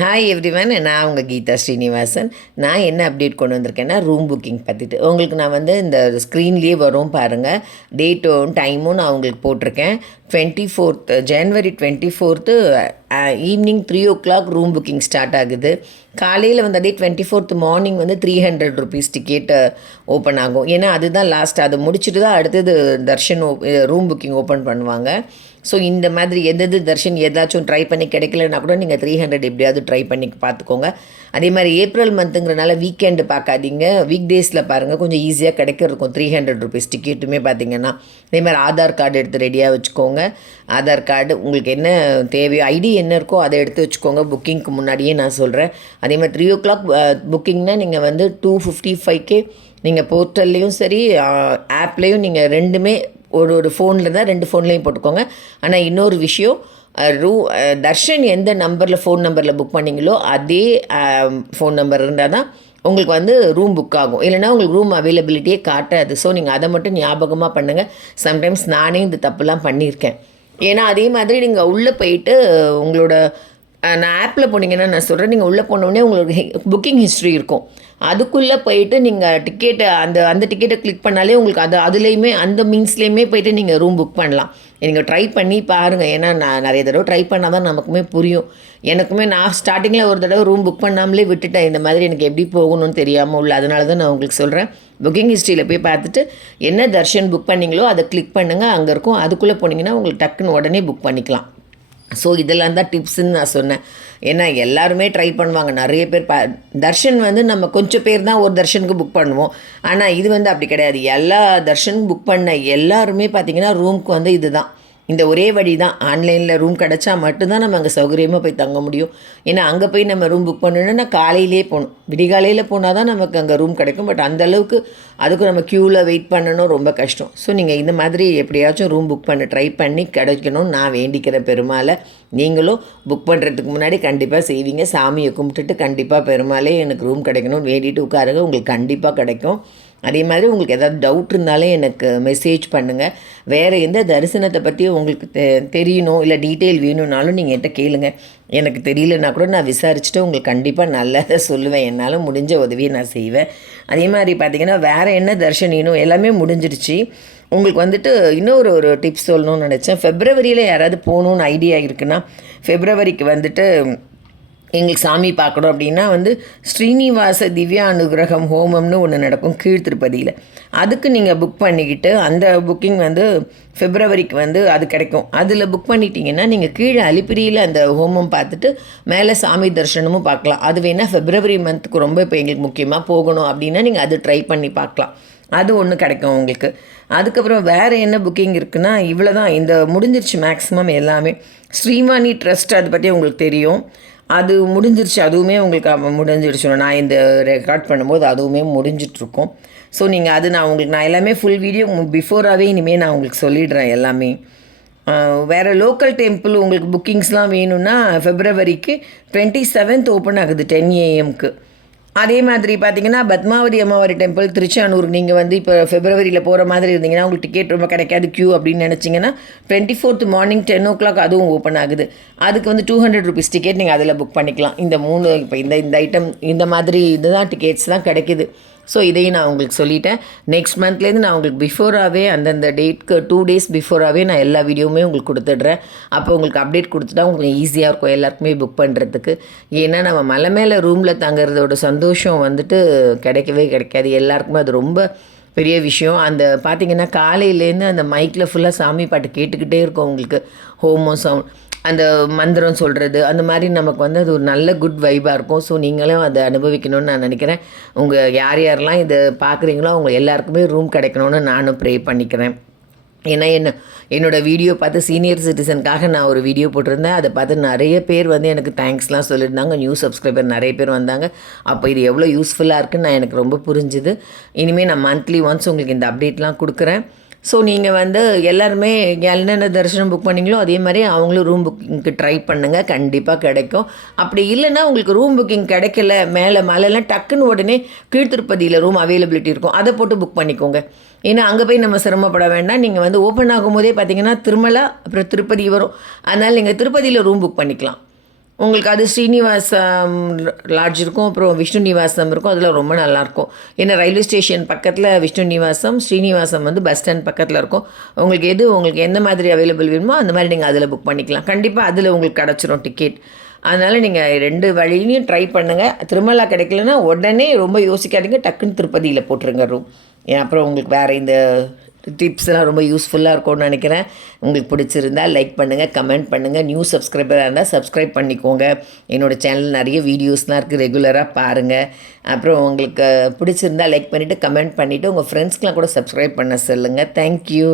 Hi everyone, நான் உங்கள் கீதா ஸ்ரீனிவாசன். நான் என்ன அப்டேட் கொண்டு வந்திருக்கேன்னா, ரூம் புக்கிங் பற்றிட்டு உங்களுக்கு நான் வந்து இந்த ஸ்க்ரீன்லேயே வரும் பாருங்கள். டேட்டும் டைமும் நான் உங்களுக்கு போட்டிருக்கேன். 24th ஜனவரி 24th evening 3 o'clock room booking start ஆகுது. காலையில் வந்து அதே 24th மார்னிங் வந்து 300 rupees டிக்கெட்டு ஓப்பன் ஆகும். ஏன்னா அதுதான் லாஸ்ட், அதை முடிச்சுட்டு தான் அடுத்தது தர்ஷன் ரூம் புக்கிங் ஓப்பன் பண்ணுவாங்க. ஸோ இந்த மாதிரி எந்தது தர்ஷன் ஏதாச்சும் ட்ரை பண்ணி கிடைக்கலன்னா கூட நீங்கள் 300 எப்படியாவது ட்ரை பண்ணி பார்த்துக்கோங்க. அதே மாதிரி ஏப்ரல் மந்த்துங்கிறனால வீக்கெண்டு பார்க்காதீங்க, வீக் டேஸில் பாருங்கள், கொஞ்சம் ஈஸியாக கிடைக்கிறதுக்கும் 300 rupees டிக்கெட்டுமே பார்த்திங்கன்னா. அதே மாதிரி ஆதார் கார்டு எடுத்து ரெடியாக வச்சுக்கோங்க. ஆதார் கார்டு உங்களுக்கு என்ன தேவையோ, ஐடி என்ன இருக்கோ அதை எடுத்து வச்சுக்கோங்க. புக்கிங்க்கு முன்னாடியே நான் சொல்கிறேன். அதே மாதிரி 3 o'clock புக்கிங்னால் நீங்கள் வந்து 255K நீங்கள் போர்ட்டல்லையும் சரி ஆப்லேயும் நீங்கள் ரெண்டுமே ஒரு ஃபோனில் தான் 2 ஃபோன்லேயும் போட்டுக்கோங்க. ஆனால் இன்னொரு விஷயம், தர்ஷன் எந்த நம்பரில் ஃபோன் நம்பரில் புக் பண்ணிங்களோ அதே ஃபோன் நம்பர் இருந்தால் தான் உங்களுக்கு வந்து ரூம் புக் ஆகும். இல்லைனா உங்களுக்கு ரூம் அவைலபிலிட்டியே காட்டாது. ஸோ நீங்கள் அதை மட்டும் ஞாபகமாக பண்ணுங்கள். சம்டைம்ஸ் நானே இந்த தப்புலாம் பண்ணியிருக்கேன். ஏன்னா அதே மாதிரி நீங்கள் உள்ளே போயிட்டு உங்களோட நான் ஆப்பில் போனீங்கன்னா நான் சொல்கிறேன், நீங்கள் உள்ளே போனோடனே உங்களுக்கு புக்கிங் ஹிஸ்ட்ரி இருக்கும். அதுக்குள்ளே போயிட்டு நீங்கள் டிக்கெட்டை அந்த டிக்கெட்டை கிளிக் பண்ணாலே உங்களுக்கு அதுலேயுமே அந்த மீன்ஸ்லேயுமே போயிட்டு நீங்கள் ரூம் புக் பண்ணலாம். நீங்கள் ட்ரை பண்ணி பாருங்கள். ஏன்னா நான் நிறைய தடவை ட்ரை பண்ணால் தான் நமக்குமே புரியும். எனக்குமே நான் ஸ்டார்டிங்கில் ஒரு தடவை ரூம் புக் பண்ணாமலே விட்டுட்டேன். இந்த மாதிரி எனக்கு எப்படி போகணும்னு தெரியாமல் உள்ள, அதனால தான் நான் உங்களுக்கு சொல்கிறேன். புக்கிங் ஹிஸ்ட்ரியில் போய் பார்த்துட்டு என்ன தர்ஷன் புக் பண்ணிங்களோ அதை கிளிக் பண்ணுங்கள், அங்கே இருக்கும். அதுக்குள்ளே போனீங்கன்னா உங்களுக்கு டக்குன்னு உடனே புக் பண்ணிக்கலாம். ஸோ இதெல்லாம் தான் டிப்ஸுன்னு நான் சொன்னேன். ஏன்னா எல்லாருமே ட்ரை பண்ணுவாங்க. நிறைய பேர் தர்ஷன் வந்து நம்ம கொஞ்சம் பேர் தான் ஒரு தர்ஷனுக்கு புக் பண்ணுவோம். ஆனால் இது வந்து அப்படி கிடையாது. எல்லா தர்ஷனுக்கு புக் பண்ண எல்லாருமே பார்த்திங்கன்னா ரூமுக்கு வந்து இது தான், இந்த ஒரே வழி தான். ஆன்லைனில் ரூம் கிடச்சா மட்டும்தான் நம்ம அங்கே சௌகரியமாக போய் தங்க முடியும். ஏன்னா அங்கே போய் நம்ம ரூம் புக் பண்ணணுன்னா காலையிலே போகணும். விடிகாலையில் போனால் தான் நமக்கு அங்கே ரூம் கிடைக்கும். பட் அந்தளவுக்கு அதுக்கு நம்ம க்யூவில் வெயிட் பண்ணணும், ரொம்ப கஷ்டம். ஸோ நீங்கள் இந்த மாதிரி எப்படியாச்சும் ரூம் புக் பண்ண ட்ரை பண்ணி கிடைக்கணும்னு நான் வேண்டிக்கிறேன் பெருமாளை. நீங்களும் புக் பண்ணுறதுக்கு முன்னாடி கண்டிப்பாக செய்வீங்க. சாமியை கும்பிட்டுட்டு கண்டிப்பாக பெருமாளே எனக்கு ரூம் கிடைக்கணும்னு வேண்டிட்டு உட்காருங்க, உங்களுக்கு கண்டிப்பாக கிடைக்கும். அதே மாதிரி உங்களுக்கு ஏதாவது டவுட் இருந்தாலே எனக்கு மெசேஜ் பண்ணுங்கள். வேறு எந்த தரிசனத்தை பற்றியும் உங்களுக்கு தெரியணும் இல்லை டீட்டெயில் வேணும்னாலும் நீங்கள் என்கிட்ட கேளுங்க. எனக்கு தெரியலனா கூட நான் விசாரிச்சுட்டு உங்களுக்கு கண்டிப்பாக நல்லதை சொல்லுவேன். என்னால் முடிஞ்ச உதவியை நான் செய்வேன். அதே மாதிரி பார்த்திங்கன்னா வேறு என்ன தரிசனம் எல்லாமே முடிஞ்சிடுச்சு. உங்களுக்கு வந்துட்டு இன்னொரு டிப்ஸ் சொல்லணும்னு நினச்சேன். ஃபெப்ரவரியில் யாராவது போகணுன்னு ஐடியா இருக்குன்னா, ஃபெப்ரவரிக்கு வந்துட்டு எங்களுக்கு சாமி பார்க்கணும் அப்படின்னா வந்து ஸ்ரீனிவாச திவ்யா அனுகிரகம் ஹோமம்னு ஒன்று நடக்கும் கீழ்த்திருப்பதியில். அதுக்கு நீங்கள் புக் பண்ணிக்கிட்டு அந்த புக்கிங் வந்து ஃபெப்ரவரிக்கு வந்து அது கிடைக்கும். அதில் புக் பண்ணிட்டீங்கன்னா நீங்கள் கீழே அலிப்பிரியில் அந்த ஹோமம் பார்த்துட்டு மேலே சாமி தரிசனமும் பார்க்கலாம். அது வேணால் ஃபெப்ரவரி மந்த்துக்கு ரொம்ப இப்போ எங்களுக்கு முக்கியமாக போகணும் அப்படின்னா நீங்கள் அது ட்ரை பண்ணி பார்க்கலாம். அது ஒன்று கிடைக்கும் உங்களுக்கு. அதுக்கப்புறம் வேறு என்ன புக்கிங் இருக்குன்னா இவ்வளோ தான். இந்த முடிஞ்சிருச்சு மேக்ஸிமம் எல்லாமே. ஸ்ரீவாணி ட்ரஸ்ட் அதை பற்றி உங்களுக்கு தெரியும். அது முடிஞ்சிருச்சு, அதுவுமே உங்களுக்கு முடிஞ்சிடுச்சு. நான் இந்த ரெக்கார்ட் பண்ணும்போது அதுவுமே முடிஞ்சிட்ருக்கோம். ஸோ நீங்கள் அது நான் எல்லாமே ஃபுல் வீடியோ பிஃபோராகவே இனிமேல் நான் உங்களுக்கு சொல்லிடுறேன் எல்லாமே. வேறு லோக்கல் டெம்பிள் உங்களுக்கு புக்கிங்ஸ்லாம் வேணும்னா ஃபெப்ரவரிக்கு 27th ஓப்பன் ஆகுது 10 AM. அதே மாதிரி பார்த்திங்கன்னா பத்மாவதி அம்மாவாரி டெம்பிள் திருச்சானூர், நீங்கள் வந்து இப்போ ஃபெப்ரவரியில் போகிற மாதிரி இருந்தீங்கன்னா உங்களுக்கு டிக்கெட் ரொம்ப கிடைக்காது க்யூ அப்படின்னு நினச்சிங்கன்னா 24th மார்னிங் 10 o'clock அதுவும் ஓப்பன் ஆகுது. அதுக்கு வந்து 200 rupees டிக்கெட் நீங்கள் அதில் புக் பண்ணிக்கலாம். இந்த 3 இப்போ இந்த ஐட்டம் இந்த மாதிரி இதுதான் டிக்கெட்ஸ் தான் கிடைக்கிது. ஸோ இதையும் நான் உங்களுக்கு சொல்லிட்டேன். நெக்ஸ்ட் மந்த்லேருந்து நான் உங்களுக்கு பிஃபோராகவே அந்தந்த டேட்க்கு 2 days பிஃபோராகவே நான் எல்லா வீடியோவுமே உங்களுக்கு கொடுத்துட்றேன். அப்போ உங்களுக்கு அப்டேட் கொடுத்துட்டா உங்களுக்கு ஈஸியாக இருக்கும் எல்லாருக்குமே புக் பண்ணுறதுக்கு. ஏன்னா நம்ம மலை மேலே ரூமில் தங்குறதோட சந்தோஷம் வந்துட்டு கிடைக்கவே கிடைக்காது. எல்லாருக்குமே அது ரொம்ப பெரிய விஷயம். அந்த பார்த்திங்கன்னா காலையிலேருந்து அந்த மைக்கில் ஃபுல்லாக சாமி பாட்டு கேட்டுக்கிட்டே இருக்கும் உங்களுக்கு. ஹோமோ சவுண்ட், அந்த மந்திரம் சொல்கிறது, அந்த மாதிரி நமக்கு வந்து அது ஒரு நல்ல குட் வைப்பாக இருக்கும். ஸோ நீங்களும் அதை அனுபவிக்கணும்னு நான் நினைக்கிறேன். உங்கள் யாரெல்லாம் இதை பார்க்குறீங்களோ அவங்க எல்லாருக்குமே ரூம் கிடைக்கணும்னு நானும் ப்ரே பண்ணிக்கிறேன். ஏன்னா என்னோடய வீடியோ பார்த்து சீனியர் சிட்டிசனுக்காக நான் ஒரு வீடியோ போட்டிருந்தேன். அதை பார்த்து நிறைய பேர் வந்து எனக்கு தேங்க்ஸ்லாம் சொல்லியிருந்தாங்க. நியூ சப்ஸ்கிரைபர் நிறைய பேர் வந்தாங்க. அப்போ இது எவ்வளோ யூஸ்ஃபுல்லாக இருக்குதுன்னு நான் எனக்கு ரொம்ப புரிஞ்சுது. இனிமேல் நான் மந்த்லி ஒன்ஸ் உங்களுக்கு இந்த அப்டேட்லாம் கொடுக்குறேன். ஸோ நீங்கள் வந்து எல்லாருமே என்னென்ன தரிசனம் புக் பண்ணிங்களோ அதே மாதிரி அவங்களும் ரூம் புக்கிங்க்கு ட்ரை பண்ணுங்கள், கண்டிப்பாக கிடைக்கும். அப்படி இல்லைன்னா உங்களுக்கு ரூம் புக்கிங் கிடைக்கல, மேலே மலைலாம் டக்குன்னு உடனே கீழ்த்திருப்பதியில் ரூம் அவைலபிலிட்டி இருக்கும், அதை போட்டு புக் பண்ணிக்கோங்க. ஏன்னா அங்கே போய் நம்ம சிரமப்பட வேண்டாம். நீங்கள் வந்து ஓப்பன் ஆகும்போதே பார்த்தீங்கன்னா திருமலா அப்புறம் திருப்பதி வரும். அதனால் நீங்கள் திருப்பதியில் ரூம் புக் பண்ணிக்கலாம். உங்களுக்கு அது ஸ்ரீனிவாசம் லாட்ஜ் இருக்கும், அப்புறம் விஷ்ணு நிவாசம் இருக்கும். அதில் ரொம்ப நல்லாயிருக்கும். ஏன்னா ரயில்வே ஸ்டேஷன் பக்கத்தில் விஷ்ணு நிவாசம், ஸ்ரீனிவாசம் வந்து பஸ் ஸ்டாண்ட் பக்கத்தில் இருக்கும். உங்களுக்கு எந்த மாதிரி அவைலபிள் வேணுமோ அந்த மாதிரி நீங்கள் அதில் புக் பண்ணிக்கலாம். கண்டிப்பாக அதில் உங்களுக்கு கிடச்சிரும் டிக்கெட். அதனால் நீங்கள் 2 வழியிலையும் ட்ரை பண்ணுங்கள். திருமலா கிடைக்கலன்னா உடனே ரொம்ப யோசிக்காதீங்க, டக்குன்னு திருப்பதியில் போட்டுருங்க ரூம். அப்புறம் உங்களுக்கு வேறு இந்த டிப்ஸ்லாம் ரொம்ப யூஸ்ஃபுல்லாக இருக்கும்னு நினைக்கிறேன். உங்களுக்கு பிடிச்சிருந்தால் லைக் பண்ணுங்கள், கமெண்ட் பண்ணுங்கள். நியூ சப்ஸ்கிரைபராக இருந்தால் சப்ஸ்கிரைப் பண்ணிக்கோங்க. என்னோடய சேனல் நிறைய வீடியோஸ்லாம் இருக்குது, ரெகுலராக பாருங்கள். அப்புறம் உங்களுக்கு பிடிச்சிருந்தால் லைக் பண்ணிவிட்டு கமெண்ட் பண்ணிவிட்டு உங்கள் ஃப்ரெண்ட்ஸ்க்கெலாம் கூட சப்ஸ்கிரைப் பண்ண சொல்லுங்கள். தேங்க்யூ.